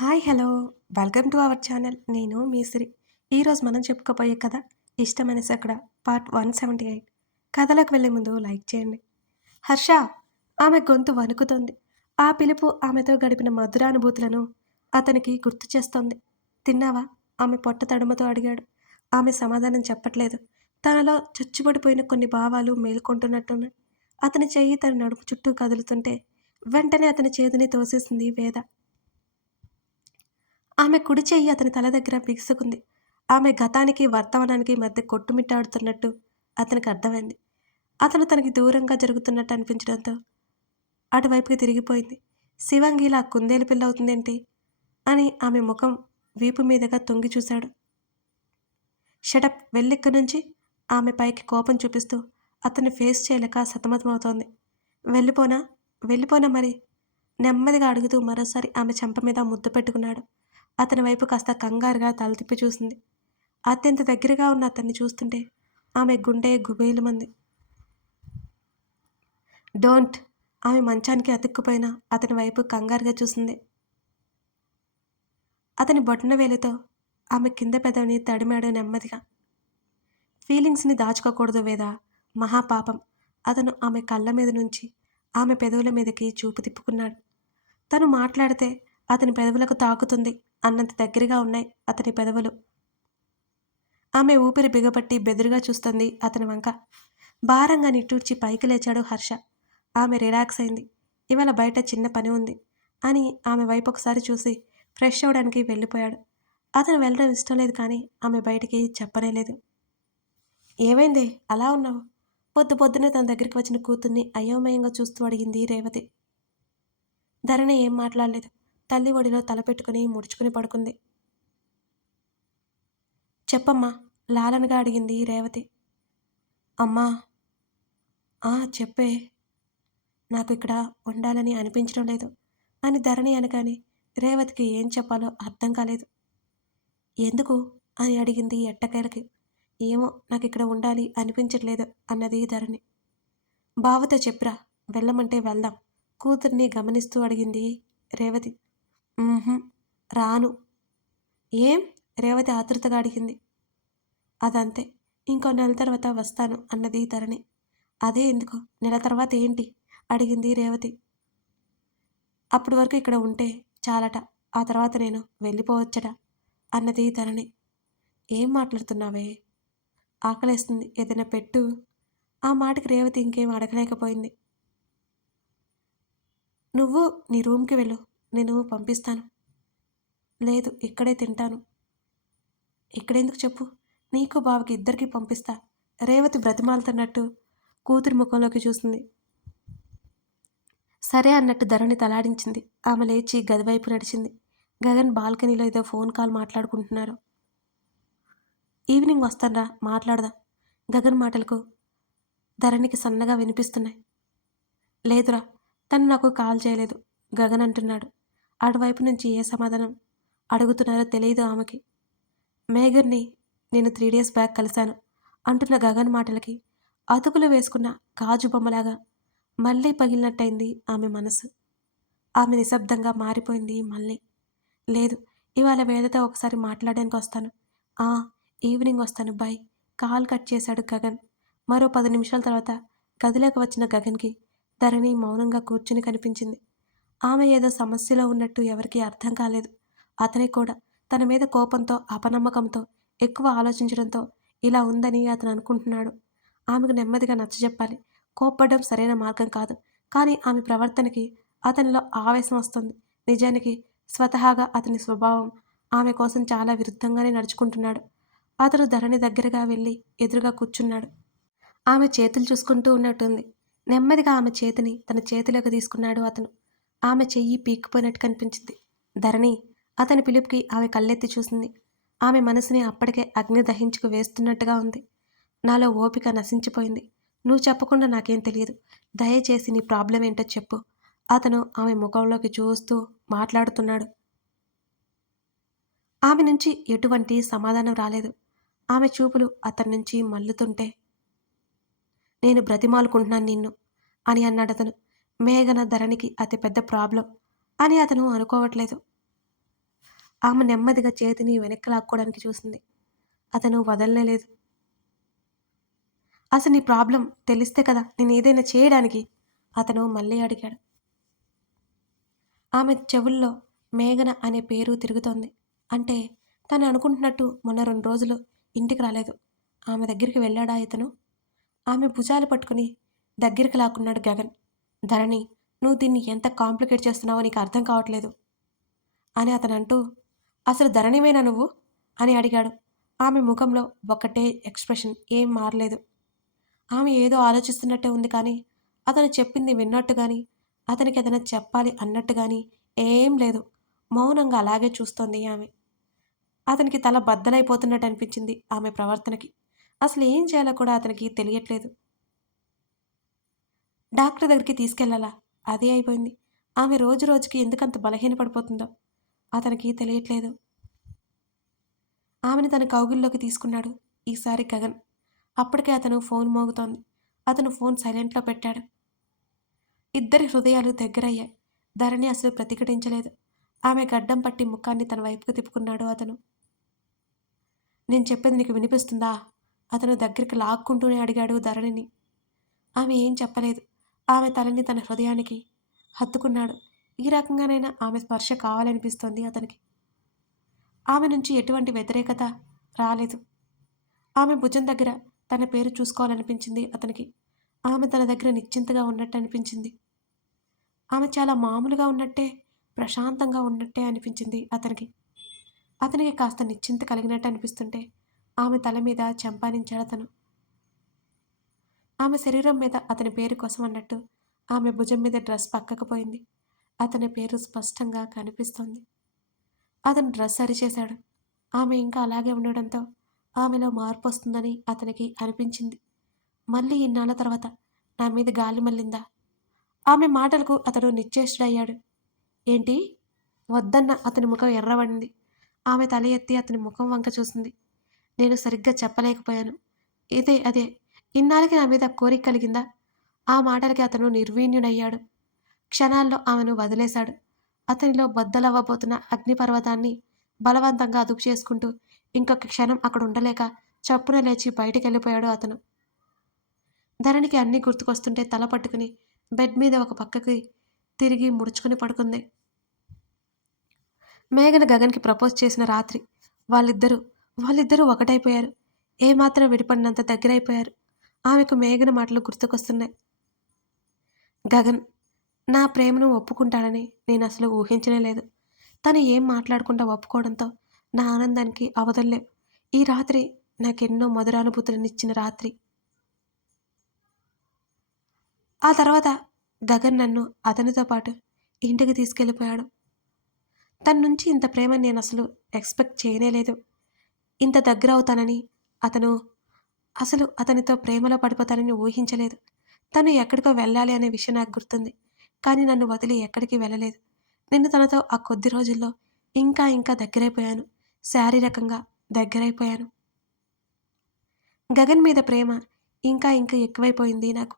Hi hello welcome to our channel. నేను మీ సిరి. ఈరోజు మనం చెప్పుకోబోయే కథ ఇష్టమైన అక్కడ పార్ట్ 178. కథలోకి వెళ్ళే ముందు లైక్ చేయండి. హర్ష, ఆమె గొంతు వణుకుతోంది. ఆ పిలుపు ఆమెతో గడిపిన మధురానుభూతులను అతనికి గుర్తు చేస్తోంది. తిన్నావా? ఆమె పొట్ట తడుమతో అడిగాడు. ఆమె సమాధానం చెప్పట్లేదు. తనలో చచ్చుబడిపోయిన కొన్ని భావాలు మేల్కొంటున్నట్టున్నాయి. అతని చెయ్యి తన నడుము చుట్టూ కదులుతుంటే వెంటనే అతని చేతిని తోసేసింది వేద. ఆమె కుడి చెయ్యి అతని తల దగ్గర బిగుసుకుంది. ఆమె గతానికి, వర్తమానానికి మధ్య కొట్టుమిట్టాడుతున్నట్టు అతనికి అర్థమైంది. అతను తనకి దూరంగా జరుగుతున్నట్టు అనిపించడంతో అటువైపుకి తిరిగిపోయింది. శివంగి ఇలా కుందేలు పిల్ల అవుతుందేంటి అని ఆమె ముఖం వీపు మీదుగా తొంగి చూశాడు. షటప్, వెళ్ళిక్కడి నుంచి. ఆమె పైకి కోపం చూపిస్తూ అతన్ని ఫేస్ చేయలేక సతమతమవుతోంది. వెళ్ళిపోనా? వెళ్ళిపోనా మరి? నెమ్మదిగా అడుగుతూ మరోసారి ఆమె చెంప మీద ముద్దు పెట్టుకున్నాడు. అతని వైపు కాస్త కంగారుగా తల తిప్పి చూసింది. అత్యంత దగ్గరగా ఉన్న అతన్ని చూస్తుంటే ఆమె గుండె గుబేలుమంది. డోంట్. ఆమె మంచానికి అతుక్కుపోయిన అతని వైపు కంగారుగా చూసింది. అతని బొటన వేలితో ఆమె కింద పెదవిని తడిమాడు నెమ్మదిగా. ఫీలింగ్స్ని దాచుకోకూడదు వేద, మహాపాపం. అతను ఆమె కళ్ళ మీద నుంచి ఆమె పెదవుల మీదకి చూపు తిప్పుకున్నాడు. తను మాట్లాడితే అతని పెదవులకు తాకుతుంది అన్నంత దగ్గరగా ఉన్నాయి అతని పెదవులు. ఆమె ఊపిరి బిగపట్టి బెదురుగా చూస్తుంది అతని వంక. భారంగా నిట్టూర్చి పైకి లేచాడు హర్ష. ఆమె రిలాక్స్ అయింది. ఇవాళ బయట చిన్న పని ఉంది అని ఆమె వైపు ఒకసారి చూసి ఫ్రెష్ అవడానికి వెళ్ళిపోయాడు. అతను వెళ్ళడం ఇష్టం లేదు, కానీ ఆమె బయటికి చెప్పనేలేదు. ఏమైంది అలా ఉన్నావు? పొద్దు పొద్దునే తన దగ్గరికి వచ్చిన కూతుర్ని అయోమయంగా చూస్తూ అడిగింది రేవతి. ధరణి ఏం మాట్లాడలేదు. తల్లి ఒడిలో తలపెట్టుకుని ముడుచుకుని పడుకుంది. చెప్పమ్మా, లాలనగా అడిగింది రేవతి. అమ్మా. చెప్పే. నాకు ఇక్కడ ఉండాలని అనిపించడం లేదు అని ధరణి అనగానే రేవతికి ఏం చెప్పాలో అర్థం కాలేదు. ఎందుకు అని అడిగింది ఎట్టకేలకి. ఏమో, నాకు ఇక్కడ ఉండాలి అనిపించట్లేదు అన్నది ధరణి. బావతో చెప్పురా, వెళ్ళమంటే వెళ్దాం కూతుర్ని గమనిస్తూ అడిగింది రేవతి. రాను. ఏం? రేవతి ఆతృతగా అడిగింది. అదంతే, ఇంకో నెల తర్వాత వస్తాను అన్నది ధరణి. అదే ఎందుకు? నెల తర్వాత ఏంటి అడిగింది రేవతి. అప్పటి వరకు ఇక్కడ ఉంటే చాలట, ఆ తర్వాత నేను వెళ్ళిపోవచ్చట అన్నది ధరణి. ఏం మాట్లాడుతున్నావే? ఆకలేస్తుంది, ఏదైనా పెట్టు. ఆ మాటకి రేవతి ఇంకేం అడగలేకపోయింది. నువ్వు నీ రూమ్కి వెళ్ళు, నేను పంపిస్తాను. లేదు, ఇక్కడే తింటాను. ఇక్కడెందుకు చెప్పు, నీకు బావకి ఇద్దరికీ పంపిస్తా. రేవతి బ్రతిమాలుతున్నట్టు కూతురి ముఖంలోకి చూసింది. సరే అన్నట్టు ధరణి తలాడించింది. ఆమె లేచి గదివైపు నడిచింది. గగన్ బాల్కనీలో ఏదో ఫోన్ కాల్ మాట్లాడుకుంటున్నారు. ఈవినింగ్ వస్తానరా, మాట్లాడదాం. గగన్ మాటలకు ధరణికి సన్నగా వినిపిస్తున్నాయి. లేదురా, తను నాకు కాల్ చేయలేదు గగన్ అంటున్నాడు. అటువైపు నుంచి ఏ సమాధానం అడుగుతున్నారో తెలియదు ఆమెకి. మేఘర్ని నేను 3 days బ్యాక్ కలిశాను అంటున్న గగన్ మాటలకి అతుకులు వేసుకున్న గాజు బొమ్మలాగా మళ్ళీ పగిలినట్టయింది ఆమె మనసు. ఆమె నిశ్శబ్దంగా మారిపోయింది మళ్ళీ. లేదు, ఇవాళ వేదతో ఒకసారి మాట్లాడడానికి వస్తాను. ఈవినింగ్ వస్తాను, బాయ్. కాల్ కట్ చేశాడు గగన్. మరో 10 నిమిషాల తర్వాత గదిలోకి వచ్చిన గగన్కి ధరణి మౌనంగా కూర్చుని కనిపించింది. ఆమె ఏదో సమస్యలో ఉన్నట్టు ఎవరికీ అర్థం కాలేదు. అతనికి కూడా తన మీద కోపంతో, అపనమ్మకంతో, ఎక్కువ ఆలోచించడంతో ఇలా ఉందని అతను అనుకుంటున్నాడు. ఆమెకు నెమ్మదిగా నచ్చజెప్పాలి. కోప్పడడం సరైన మార్గం కాదు, కానీ ఆమె ప్రవర్తనకి అతనిలో ఆవేశం వస్తుంది. నిజానికి స్వతహాగా అతని స్వభావం ఆమె కోసం చాలా విరుద్ధంగానే నడుచుకుంటున్నాడు. అతను ధరణి దగ్గరగా వెళ్ళి ఎదురుగా కూర్చున్నాడు. ఆమె చేతులు చూసుకుంటూ ఉన్నట్టుంది. నెమ్మదిగా ఆమె చేతిని తన చేతిలోకి తీసుకున్నాడు అతను. ఆమె చెయ్యి పీక్కుపోయినట్టు కనిపించింది. ధరణి, అతని పిలుపుకి ఆమె కళ్ళెత్తి చూసింది. ఆమె మనసుని అప్పటికే అగ్ని దహించుకు వేస్తున్నట్టుగా ఉంది. నాలో ఓపిక నశించిపోయింది. నువ్వు చెప్పకుండా నాకేం తెలియదు. దయచేసి నీ ప్రాబ్లం ఏంటో చెప్పు. అతను ఆమె ముఖంలోకి చూస్తూ మాట్లాడుతున్నాడు. ఆమె నుంచి ఎటువంటి సమాధానం రాలేదు. ఆమె చూపులు అతని నుంచి మల్లుతుంటే, నేను బ్రతిమాలుకుంటున్నాను నిన్ను అని అన్నాడతను. మేఘన ధరణికి అతిపెద్ద ప్రాబ్లం అని అతను అనుకోవట్లేదు. ఆమె నెమ్మదిగా చేతిని వెనక్కి లాక్కోవడానికి చూసింది. అతను వదలలేదు. అసలు నీ ప్రాబ్లం తెలిస్తే కదా నేనేదైనా చేయడానికి అతను మళ్ళీ అడిగాడు. ఆమె చెవుల్లో మేఘన అనే పేరు తిరుగుతోంది. అంటే తను అనుకుంటున్నట్టు మొన్న 2 రోజులు ఇంటికి రాలేదు. ఆమె దగ్గరికి వెళ్ళాడా ఇతను? ఆమె భుజాలు పట్టుకుని దగ్గరికి లాక్కున్నాడు గగన్. ధరణి, నువ్వు దీన్ని ఎంత కాంప్లికేట్ చేస్తున్నావో నీకు అర్థం కావట్లేదు అని అతనంటూ, అసలు ధరణివేనా నువ్వు అని అడిగాడు. ఆమె ముఖంలో ఒక్కటే ఎక్స్ప్రెషన్, ఏం మారలేదు. ఆమె ఏదో ఆలోచిస్తున్నట్టే ఉంది కానీ అతను చెప్పింది విన్నట్టు గాని, అతనికి ఏదైనా చెప్పాలి అన్నట్టు గాని ఏం లేదు. మౌనంగా అలాగే చూస్తోంది ఆమె. అతనికి తల బద్దలైపోతున్నట్టు అనిపించింది ఆమె ప్రవర్తనకి. అసలు ఏం చేయాలో కూడా అతనికి తెలియట్లేదు. డాక్టర్ దగ్గరికి తీసుకెళ్లాలా? అదే అయిపోయింది. ఆమె రోజు రోజుకి ఎందుకంత బలహీనపడిపోతుందో అతనికి తెలియట్లేదు. ఆమెను తన కౌగిల్లోకి తీసుకున్నాడు ఈసారి గగన్. అప్పటికే అతను ఫోన్ మోగుతోంది. అతను ఫోన్ సైలెంట్‌లో పెట్టాడు. ఇద్దరి హృదయాలు దగ్గరయ్యాయి. ధరణి అసలు ప్రతిఘటించలేదు. ఆమె గడ్డం పట్టి ముఖాన్ని తన వైపుకు తిప్పుకున్నాడు అతను. నేను చెప్పేది నీకు వినిపిస్తుందా? అతను దగ్గరికి లాక్కుంటూనే అడిగాడు ధరణిని. ఆమె ఏం చెప్పలేదు. ఆమె తలని తన హృదయానికి హత్తుకున్నాడు. ఈ రకంగానైనా ఆమె స్పర్శ కావాలనిపిస్తోంది అతనికి. ఆమె నుంచి ఎటువంటి వ్యతిరేకత రాలేదు. ఆమె భుజం దగ్గర తన పేరు చూసుకోవాలనిపించింది అతనికి. ఆమె తన దగ్గర నిశ్చింతగా ఉన్నట్టు అనిపించింది. ఆమె చాలా మామూలుగా ఉన్నట్టే, ప్రశాంతంగా ఉన్నట్టే అనిపించింది అతనికి. అతనికి కాస్త నిశ్చింత కలిగినట్టు అనిపిస్తుంటే ఆమె తల మీద చెంపానించాడతను. ఆమె శరీరం మీద అతని పేరు కోసం అన్నట్టు ఆమె భుజం మీద డ్రెస్ పక్కకు పోయింది. అతని పేరు స్పష్టంగా కనిపిస్తోంది. అతను డ్రెస్ సరిచేశాడు. ఆమె ఇంకా అలాగే ఉండడంతో ఆమెలో మార్పు వస్తుందని అతనికి అనిపించింది. మళ్ళీ ఇన్నాళ్ళ తర్వాత నా మీద గాలి మళ్ళిందా? ఆమె మాటలకు అతడు నిశ్చేష్టుడయ్యాడు. ఏంటి? వద్దన్న అతని ముఖం ఎర్రబడింది. ఆమె తల ఎత్తి అతని ముఖం వంక చూసింది. నేను సరిగ్గా చెప్పలేకపోయాను. అదే. ఇన్నాళ్ళకి నా మీద కోరిక కలిగిందా? ఆ మాటలకి అతను నిర్వీణ్యుడయ్యాడు. క్షణాల్లో ఆమెను వదిలేశాడు. అతనిలో బద్దలవ్వబోతున్న అగ్నిపర్వతాన్ని బలవంతంగా అదుపు చేసుకుంటూ ఇంకొక క్షణం అక్కడ ఉండలేక చప్పున లేచి బయటికెళ్ళిపోయాడు అతను. ధరణికి అన్నీ గుర్తుకొస్తుంటే తల పట్టుకుని బెడ్ మీద ఒక పక్కకి తిరిగి ముడుచుకుని పడుకుంది. మేఘన గగన్కి ప్రపోజ్ చేసిన రాత్రి వాళ్ళిద్దరూ ఒకటైపోయారు. ఏమాత్రం విడిపడినంత దగ్గరైపోయారు. ఆమెకు మేఘన మాటలు గుర్తుకొస్తున్నాయి. గగన్ నా ప్రేమను ఒప్పుకుంటాడని నేనసలు ఊహించనే లేదు. తను ఏం మాట్లాడకుండా ఒప్పుకోవడంతో నా ఆనందానికి అవధుల్లేవు. ఈ రాత్రి నాకెన్నో మధురానుభూతులనిచ్చిన రాత్రి. ఆ తర్వాత గగన్ నన్ను అతనితో పాటు ఇంటికి తీసుకెళ్ళిపోయాడు. తన నుంచి ఇంత ప్రేమని నేనసలు ఎక్స్‌పెక్ట్ చేయనేలేదు. ఇంత దగ్గరవుతానని అతనితో ప్రేమలో పడిపోతానని ఊహించలేదు. తను ఎక్కడికో వెళ్ళాలి అనే విషయం నాకు గుర్తుంది. కానీ నన్ను వదిలి ఎక్కడికి వెళ్ళలేదు. నేను తనతో ఆ కొద్ది రోజుల్లో ఇంకా దగ్గరైపోయాను. శారీరకంగా దగ్గరైపోయాను. గగన్ మీద ప్రేమ ఇంకా ఎక్కువైపోయింది నాకు.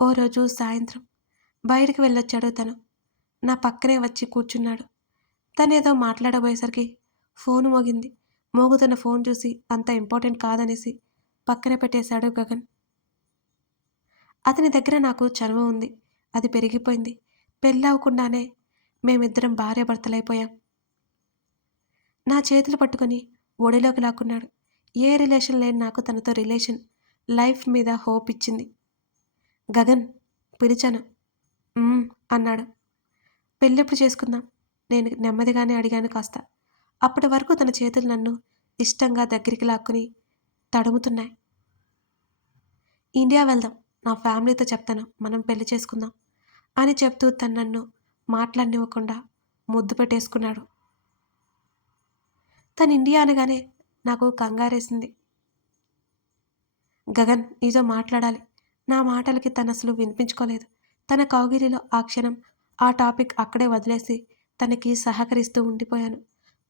ఓ రోజు సాయంత్రం బయటికి వెళ్ళొచ్చాడు తను. నా పక్కనే వచ్చి కూర్చున్నాడు. తనేదో మాట్లాడబోయేసరికి ఫోను మోగింది. మోగుతున్న ఫోన్ చూసి అంత ఇంపార్టెంట్ కాదనేసి పక్కన పెట్టేశాడు గగన్. అతని దగ్గర నాకు చనువ ఉంది. అది పెరిగిపోయింది. పెళ్ళవకుండానే మేమిద్దరం భార్యాభర్తలైపోయాం. నా చేతులు పట్టుకొని ఒడిలోకి లాక్కున్నాడు. ఏ రిలేషన్ లేని నాకు తనతో రిలేషన్ లైఫ్ మీద హోప్ ఇచ్చింది. గగన్ పిలిచాను. అన్నాడు. పెళ్ళెప్పుడు చేసుకుందాం? నేను నెమ్మదిగానే అడిగాను కాస్త. అప్పటి వరకు తన చేతులు నన్ను ఇష్టంగా దగ్గరికి లాక్కుని తడుముతున్నాయి. ఇండియా వెళ్దాం. నా ఫ్యామిలీతో చెప్తాను. మనం పెళ్లి చేసుకుందాం అని చెప్తూ తను నన్ను మాట్లాడనివ్వకుండా ముద్దు పెట్టేసుకున్నాడు. తను ఇండియా అనగానే నాకు కంగారేసింది. గగన్ నీతో మాట్లాడాలి. నా మాటలకి తను అసలు వినిపించుకోలేదు. తన కౌగిలిలో ఆ క్షణం ఆ టాపిక్ అక్కడే వదిలేసి తనకి సహకరిస్తూ ఉండిపోయాను.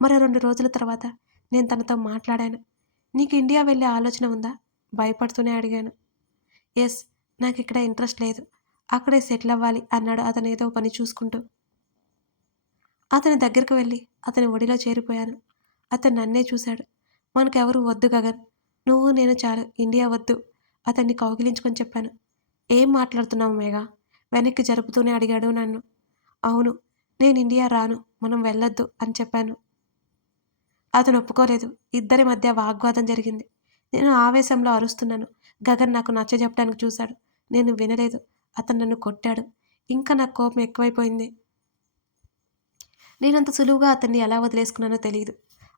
మరో 2 రోజుల తర్వాత నేను తనతో మాట్లాడాను. నీకు ఇండియా వెళ్ళే ఆలోచన ఉందా? భయపడుతూనే అడిగాను. ఎస్, నాకిక్కడ ఇంట్రెస్ట్ లేదు. అక్కడే సెటిల్ అవ్వాలి అన్నాడు అతనేదో పని చూసుకుంటూ. అతని దగ్గరకు వెళ్ళి అతని ఒడిలో చేరిపోయాను. అతను నన్నే చూశాడు. మనకెవరు వద్దు గగన్. నువ్వు నేను చాలు. ఇండియా వద్దు. అతన్ని కౌగిలించుకొని చెప్పాను. ఏం మాట్లాడుతున్నావు మేఘ? వెనక్కి జరుపుతూనే అడిగాడు నన్ను. అవును. నేను ఇండియా రాను. మనం వెళ్ళొద్దు అని చెప్పాను. అతను ఒప్పుకోలేదు. ఇద్దరి మధ్య వాగ్వాదం జరిగింది. నేను ఆవేశంలో అరుస్తున్నాను. గగన్ నాకు నచ్చజెప్పడానికి చూశాడు. నేను వినలేదు. అతను నన్ను కొట్టాడు. ఇంకా నాకు కోపం ఎక్కువైపోయింది. నేనంత సులువుగా అతన్ని ఎలా వదిలేసుకున్నానో తెలియదు.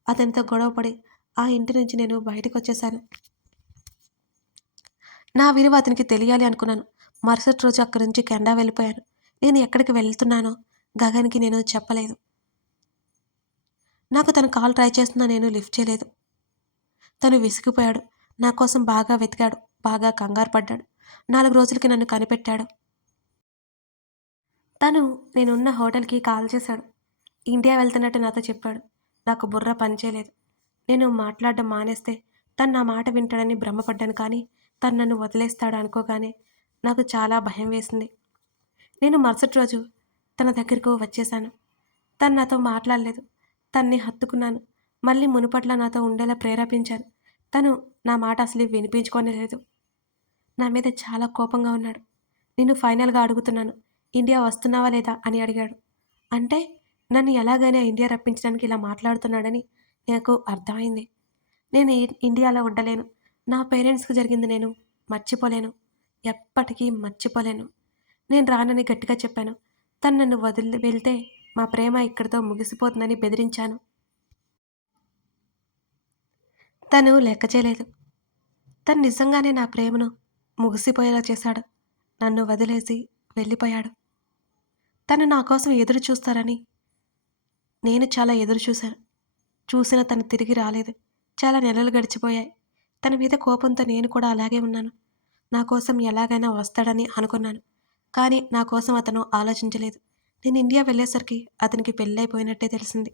అతనితో గొడవపడి ఆ ఇంటి నుంచి నేను బయటకొచ్చేశాను. నా విలువ అతనికి తెలియాలి అనుకున్నాను. మరుసటి రోజు అక్కడి నుంచి కెనడా వెళ్ళిపోయాను. నేను ఎక్కడికి వెళ్తున్నానో గగన్‌కి నేను చెప్పలేదు. నాకు తన కాల్ ట్రై చేస్తున్నా నేను లిఫ్ట్ చేయలేదు. తను విసిగిపోయాడు. నా కోసం బాగా వెతికాడు. బాగా కంగారు పడ్డాడు. 4 రోజులకి నన్ను కనిపెట్టాడు. తను నేనున్న హోటల్‌కి కాల్ చేశాడు. ఇండియా వెళ్తున్నట్టు నాతో చెప్పాడు. నాకు బుర్ర పనిచేయలేదు. నేను మాట్లాడడం మానేస్తే తను నా మాట వింటాడని భ్రమపడ్డాను కానీ తను నన్ను వదిలేస్తాడు అనుకోగానే నాకు చాలా భయం వేసింది. నేను మరుసటి రోజు తన దగ్గరకు వచ్చేశాను. తను నాతో మాట్లాడలేదు. తన్ని హత్తుకున్నాను. మళ్ళీ మునుపట్లా నాతో ఉండేలా ప్రేరేపించాను. తను నా మాట అసలు వినిపించుకోనేలేదు. నా మీద చాలా కోపంగా ఉన్నాడు. నిన్ను ఫైనల్‌గా అడుగుతున్నాను. ఇండియా వస్తున్నావా లేదా అని అడిగాడు. అంటే నన్ను ఎలాగైనా ఇండియా రప్పించడానికి ఇలా మాట్లాడుతున్నాడని నాకు అర్థమైంది. నేను ఇండియాలో ఉండలేను. నా పేరెంట్స్‌కి జరిగింది నేను మర్చిపోలేను. ఎప్పటికీ మర్చిపోలేను. నేను రానని గట్టిగా చెప్పాను. తను నన్ను వదిలి వెళ్తే మా ప్రేమ ఇక్కడితో ముగిసిపోతుందని బెదిరించాను. తను లెక్క చేయలేదు. తను నిజంగానే నా ప్రేమను ముగిసిపోయేలా చేశాడు. నన్ను వదిలేసి వెళ్ళిపోయాడు. తను నా కోసం ఎదురు చూస్తారని నేను చాలా ఎదురు చూశాను. చూసినా తను తిరిగి రాలేదు. చాలా నెలలు గడిచిపోయాయి. తన మీద కోపంతో నేను కూడా అలాగే ఉన్నాను. నా కోసం ఎలాగైనా వస్తాడని అనుకున్నాను. కానీ నా కోసం అతను ఆలోచించలేదు. నేను ఇండియా వెళ్ళేసరికి అతనికి పెళ్ళైపోయినట్టే తెలిసింది.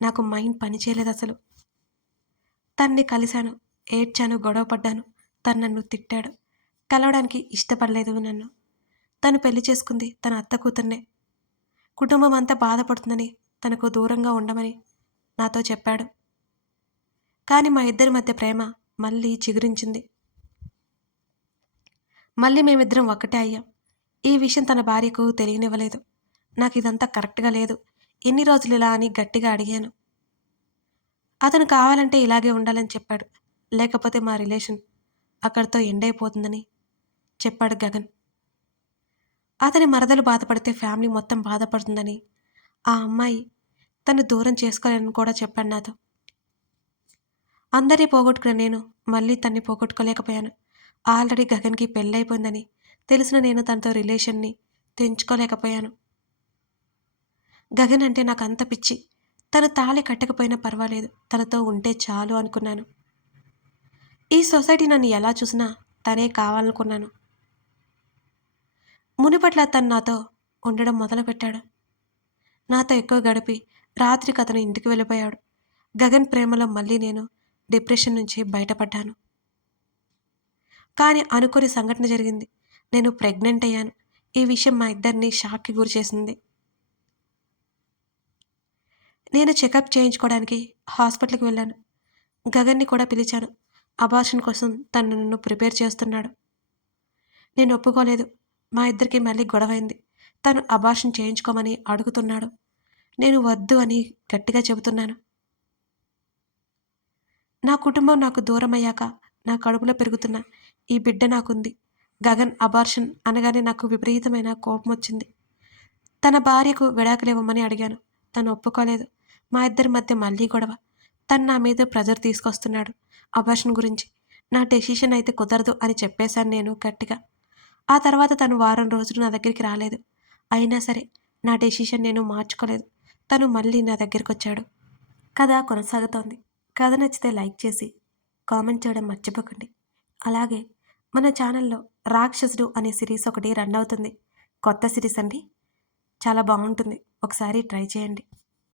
నాకు మైండ్ పనిచేయలేదసలు. తన్ని కలిశాను. ఏడ్చాను, గొడవపడ్డాను. తను నన్ను తిట్టాడు. కలవడానికి ఇష్టపడలేదు నన్ను. తను పెళ్లి చేసుకుంది తన అత్త కూతుర్నే. కుటుంబం అంతా బాధపడుతుందని తనకు దూరంగా ఉండమని నాతో చెప్పాడు. కానీ మా ఇద్దరి మధ్య ప్రేమ మళ్ళీ చిగురించింది. మళ్ళీ మేమిద్దరం ఒక్కటే అయ్యాం. ఈ విషయం తన భార్యకు తెలియనివ్వలేదు. నాకిదంతా కరెక్ట్‌గా లేదు. ఎన్ని రోజులు ఇలా అని గట్టిగా అడిగాను. అతను కావాలంటే ఇలాగే ఉండాలని చెప్పాడు. లేకపోతే మా రిలేషన్ అక్కడితో ఎండ్ అయిపోతుందని చెప్పాడు గగన్. అతని మరదలు బాధపడితే ఫ్యామిలీ మొత్తం బాధపడుతుందని, ఆ అమ్మాయి తను దూరం చేసుకోలేనని కూడా చెప్పాడు నాతో. అందరినీ పోగొట్టుకున్న నేను మళ్ళీ తన్ని పోగొట్టుకోలేకపోయాను. ఆల్రెడీ గగన్‌కి పెళ్ళైపోయిందని తెలిసిన నేను తనతో రిలేషన్‌ని తెంచుకోలేకపోయాను. గగన్ అంటే నాకంత పిచ్చి. తను తాళి కట్టకపోయినా పర్వాలేదు. తనతో ఉంటే చాలు అనుకున్నాను. ఈ సొసైటీ నన్ను ఎలా చూసినా తనే కావాలనుకున్నాను. మునుపట్ల తను నాతో ఉండడం మొదలుపెట్టాడు. నాతో ఎక్కువ గడిపి రాత్రికి అతను ఇంటికి వెళ్ళిపోయాడు. గగన్ ప్రేమలో మళ్ళీ నేను డిప్రెషన్ నుంచి బయటపడ్డాను. కానీ అనుకోని సంఘటన జరిగింది. నేను ప్రెగ్నెంట్ అయ్యాను. ఈ విషయం మా ఇద్దరిని షాక్‌కి గురిచేసింది. నేను చెకప్ చేయించుకోవడానికి హాస్పిటల్‌కి వెళ్ళాను. గగన్‌ని కూడా పిలిచాను. అబార్షన్ కోసం తను నన్ను ప్రిపేర్ చేస్తున్నాడు. నేను ఒప్పుకోలేదు. మా ఇద్దరికి మళ్ళీ గొడవైంది. తను అబార్షన్ చేయించుకోమని అడుగుతున్నాడు. నేను వద్దు అని గట్టిగా చెబుతున్నాను. నా కుటుంబం నాకు దూరమయ్యాక నా కడుపులో పెరుగుతున్న ఈ బిడ్డ నాకుంది. గగన్ అబార్షన్ అనగానే నాకు విపరీతమైన కోపం వచ్చింది. తన భార్యకు విడాకులివ్వమని అడిగాను. తను ఒప్పుకోలేదు. మా ఇద్దరి మధ్య మళ్ళీ గొడవ. తను నా మీద ప్రెజర్ తీసుకొస్తున్నాడు అబార్షన్ గురించి. నా డెసిషన్ అయితే కుదరదు అని చెప్పేశాను నేను గట్టిగా. ఆ తర్వాత తను వారం రోజులు నా దగ్గరికి రాలేదు. అయినా సరే నా డెసిషన్ నేను మార్చుకోలేదు. తను మళ్ళీ నా దగ్గరికొచ్చాడు. కథ కొనసాగుతోంది. కథ నచ్చితే లైక్ చేసి కామెంట్ చేయడం మర్చిపోకండి. అలాగే మన ఛానల్లో 'రాక్షసుడు' అనే సిరీస్ ఒకటి రన్ అవుతుంది. కొత్త సిరీస్ అండి. చాలా బాగుంటుంది. ఒకసారి ట్రై చేయండి.